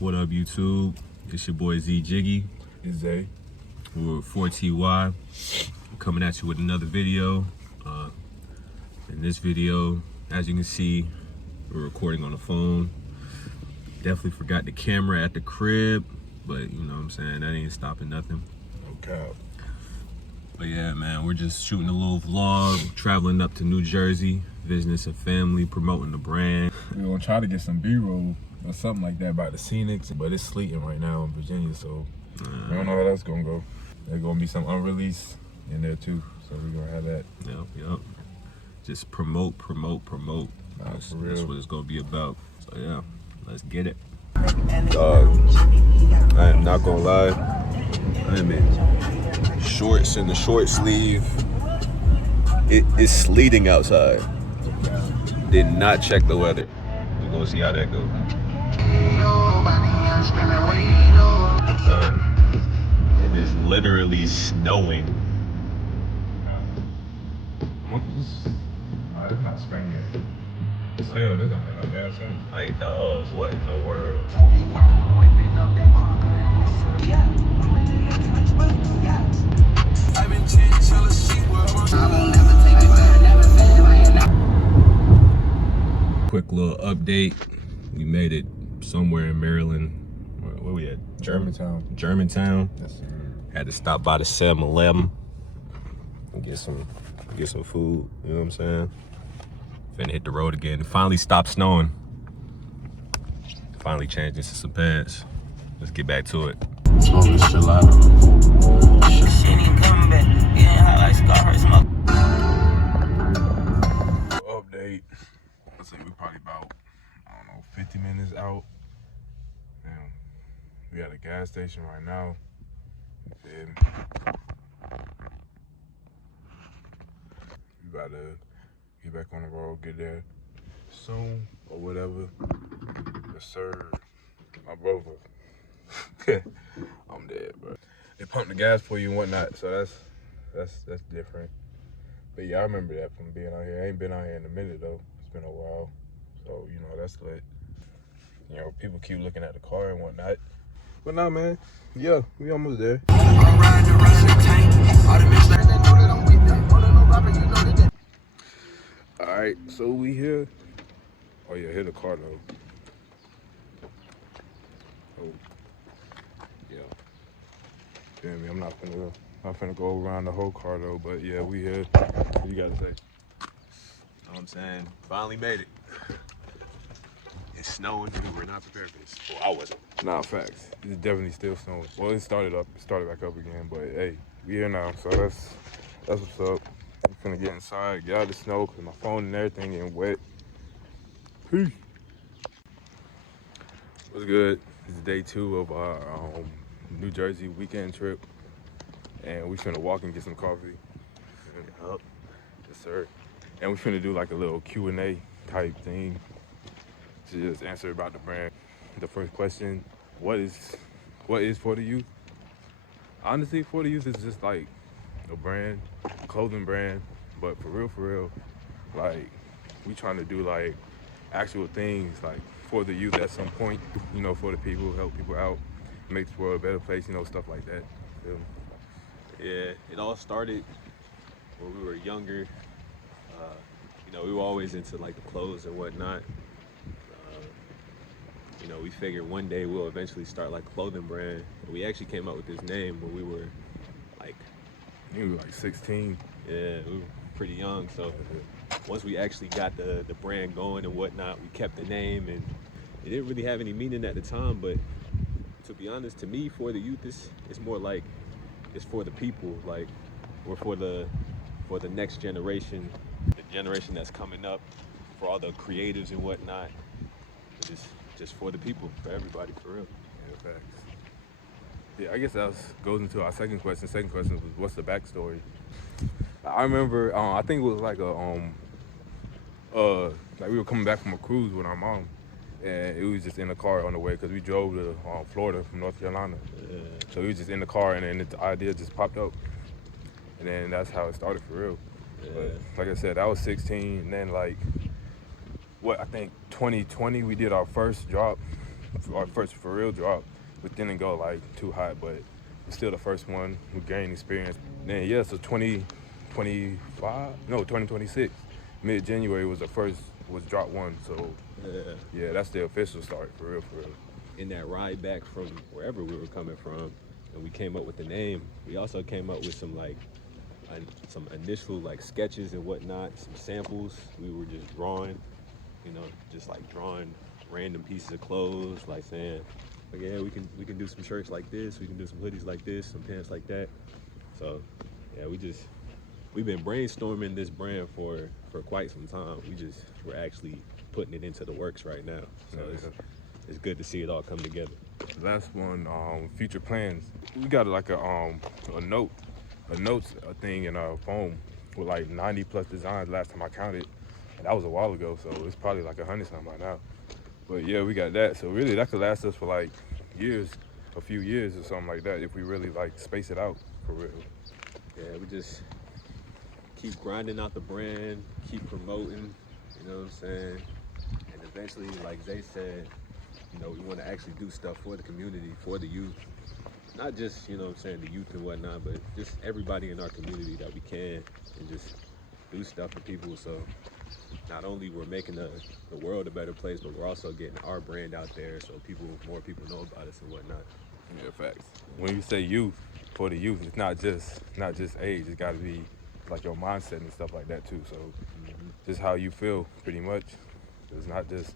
What up, YouTube? It's your boy Z Jiggy. It's Zay. We're 4TY. Coming at you with another video. In this video, as you can see, we're recording on the phone. Definitely forgot the camera at the crib, but you know what I'm saying, that ain't stopping nothing. No cap. But yeah, man, we're just shooting a little vlog, traveling up to New Jersey, visiting some family, promoting the brand. We're gonna try to get some B-roll or something like that about the scenics, but it's sleeting right now in Virginia, so we don't know how that's gonna go. There's gonna be some unreleased in there too, so we're gonna have that. Yep. Just promote. That's what it's gonna be about. So yeah, let's get it. I am not gonna lie, I'm in shorts and the short sleeve. It is sleeting outside. Did not check the weather. We're gonna see how that goes. It is literally snowing. It's not spring yet. It's hell, this don't make no damn sense. Like, no, what in the world? Quick little update. We made it somewhere in Maryland. Where we at? Germantown. Yes, sir. Had to stop by the 7-Eleven and get some food. You know what I'm saying? Finna hit the road again. It finally stopped snowing. Finally changed into some pants. Let's get back to it. Update. Let's say we're probably about, 50 minutes out. Damn. We at a gas station right now. And we about to get back on the road, get there soon or whatever. Yes, sir. My brother. I'm dead, bro. They pump the gas for you and whatnot, so that's different. But yeah, I remember that from being out here. I ain't been out here in a minute though. It's been a while. So, that's lit. People keep looking at the car and whatnot. But nah, man. Yeah, we almost there. Alright, so we here. Oh yeah, hit the car though. Oh. Yeah. Feel me? I'm not finna go around the whole car though, but yeah, we here. What you gotta say? You know what I'm saying? Finally made it. It's snowing. We were not prepared for this. Well, I wasn't. Nah, facts. It's definitely still snowing. Well, it started back up again, but hey, we here now, so that's what's up. I'm finna get inside, get out of the snow, cause my phone and everything getting wet. Peace. What's good? This is day 2 of our New Jersey weekend trip, and we finna walk and get some coffee. Yup. Yes, sir. And we finna do like a little Q&A type thing to just answer about the brand. The first question, what is For the Youth? Honestly, For the Youth is just like a brand, clothing brand, but for real, like we trying to do like actual things like for the youth at some point, for the people, help people out, make the world a better place, stuff like that. Yeah, it all started when we were younger. We were always into like the clothes and whatnot. We figured one day we'll eventually start like a clothing brand. And we actually came up with this name when we were like, you were like 16. Yeah, we were pretty young. So once we actually got the brand going and whatnot, we kept the name, and it didn't really have any meaning at the time. But to be honest, to me, For the Youth is more like it's for the people, like or for the next generation, the generation that's coming up, for all the creatives and whatnot. It's just for the people, for everybody, for real. Yeah, facts. Yeah, I guess that goes into our second question. Second question was, what's the backstory? I remember, I think it was like like we were coming back from a cruise with our mom, and it was just in the car on the way because we drove to Florida from North Carolina. Yeah. So we was just in the car, and then the idea just popped up, and then that's how it started for real. Yeah. But like I said, I was 16, and then like, I think 2020 we did our first drop, our first for real drop, but didn't go like too hot, but it's still the first one. We gained experience. Then yeah, so 2026, mid-January was drop one. So yeah, that's the official start for real. In that ride back from wherever we were coming from, and we came up with the name, we also came up with some some initial like sketches and whatnot, some samples. We were just drawing, just like drawing random pieces of clothes, like saying, like, yeah, we can do some shirts like this, we can do some hoodies like this, some pants like that. So yeah, we've been brainstorming this brand for quite some time. We're actually putting it into the works right now. So it's good to see it all come together. Last one, future plans. We got like a notes thing in our phone with like 90 plus designs last time I counted. And that was a while ago, so it's probably like 100 something by now. But yeah, we got that. So really that could last us for like years, a few years or something like that if we really like space it out for real. Yeah, we just keep grinding out the brand, keep promoting, you know what I'm saying? And eventually, like Zay said, we want to actually do stuff for the community, for the youth. Not just, the youth and whatnot, but just everybody in our community that we can, and just do stuff for people. So not only we're making the world a better place, but we're also getting our brand out there so more people know about us and whatnot. Yeah, facts. When you say youth, for the youth, it's not just age. It's got to be like your mindset and stuff like that too. So just how you feel, pretty much. It's not just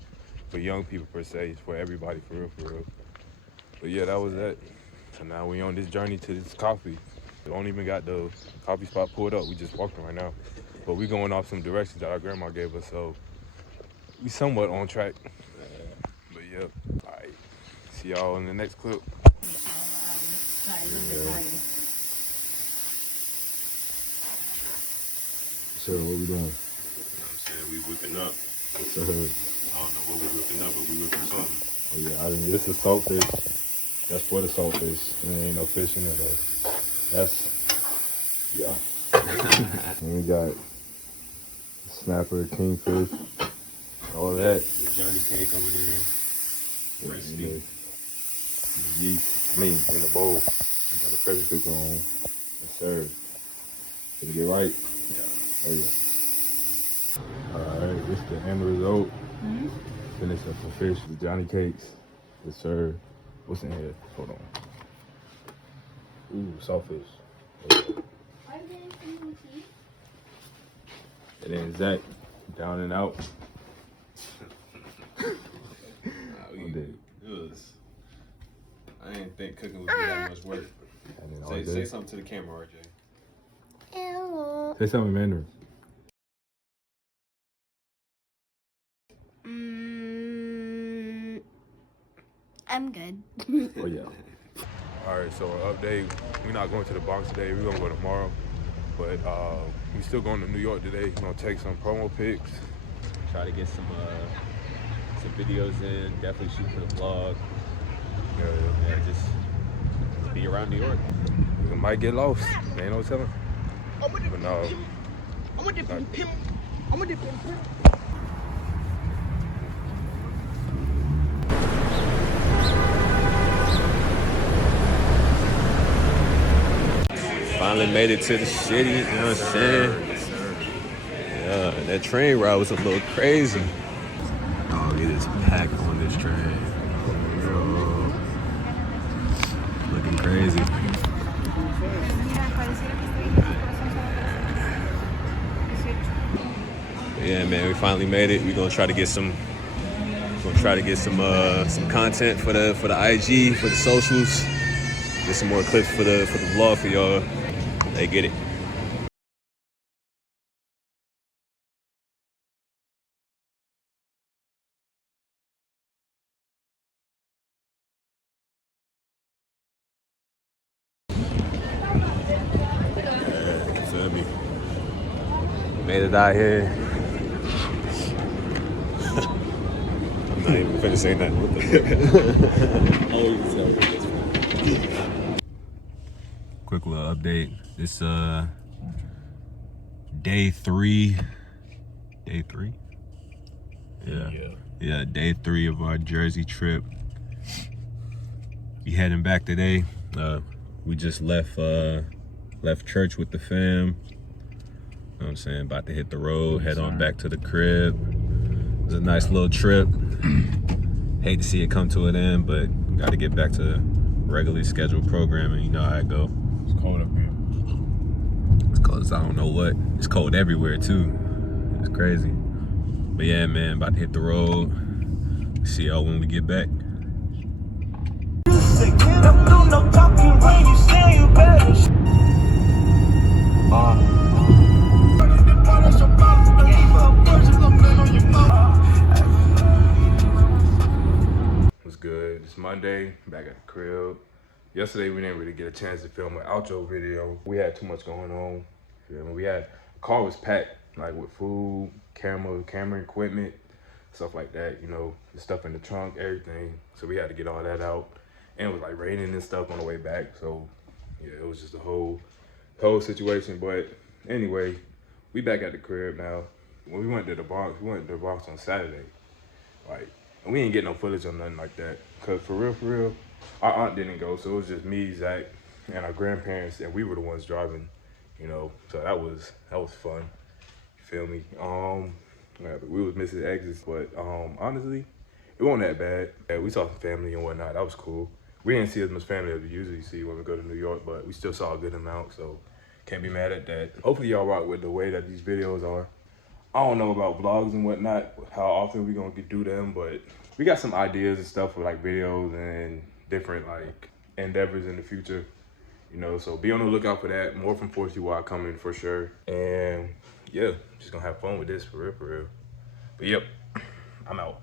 for young people per se. It's for everybody, for real. But yeah, that was that. So now we on this journey to this coffee. We don't even got the coffee spot pulled up. We just walking right now. But we going off some directions that our grandma gave us. So we somewhat on track. But yeah, all right. See y'all in the next clip. So what we doing? You know what I'm saying? We whipping up. So, I don't know what we're whipping up, but we whipping something. oh yeah, this is saltfish. That's for the saltfish. There ain't no fish in it though. That's, yeah. And we got snapper, kingfish, all that. The Johnny cake over there. Fresh And meat. the yeast, in the bowl. I got the pressure cooker on. Yes, sir. Did it get right? Yeah. Oh yeah. Alright, this the end result. Finish up some fish, the Johnny cakes. Yes, sir. What's in here? Hold on. Ooh, saltfish. Okay. And then Zach, down and out. I didn't think cooking would be that much work. Say something to the camera, RJ. Hello. Say something in Mandarin. I'm good. Oh yeah. All right, so our update, we're not going to the box today. We're going to go tomorrow. But we still going to New York today. We're going to take some promo pics. Try to get some videos in. Definitely shoot for the vlog. Yeah, just be around New York. We might get lost. Ain't no telling. But no. Finally made it to the city, you know what I'm saying? Yeah, that train ride was a little crazy. Dog, it is packed on this train. Looking crazy. Yeah, man, we finally made it. We're gonna try to get some content for the IG, for the socials. Get some more clips for the vlog for y'all. They get it. Feel me? Made it out here. I'm not even finna say nothing. What the fuck? Quick little update. It's day three. Day 3? Yeah, day 3 of our Jersey trip. be heading back today. We just left church with the fam. You know what I'm saying? About to hit the road, head on back to the crib. It was a nice little trip. Hate to see it come to an end, but got to get back to regularly scheduled programming. You know how it go. It's cold up here. It's cold as I don't know what. It's cold everywhere too. It's crazy. But yeah, man, about to hit the road. See y'all when we get back. What's good? It's Monday, back at the crib. Yesterday we didn't really get a chance to film an outro video. We had too much going on. The car was packed, like with food, camera equipment, stuff like that, you know, the stuff in the trunk, everything. So we had to get all that out. And it was like raining and stuff on the way back. So yeah, it was just a whole situation. But anyway, we back at the crib now. When we went to the Bronx, on Saturday. Like, and we didn't get no footage or nothing like that. Cause for real, our aunt didn't go. So it was just me, Zach, and our grandparents, and we were the ones driving, you know. So that was fun. You feel me? Yeah, we was missing exits, but honestly, it wasn't that bad. Yeah, we saw some family and whatnot. That was cool. We didn't see as much family as we usually see when we go to New York, but we still saw a good amount, so can't be mad at that. Hopefully y'all rock with the way that these videos are. I don't know about vlogs and whatnot, how often we gonna do them, but we got some ideas and stuff for like videos and different like endeavors in the future, you know, so be on the lookout for that. More from 4CY coming for sure. And yeah, just gonna have fun with this for real. But yep, I'm out.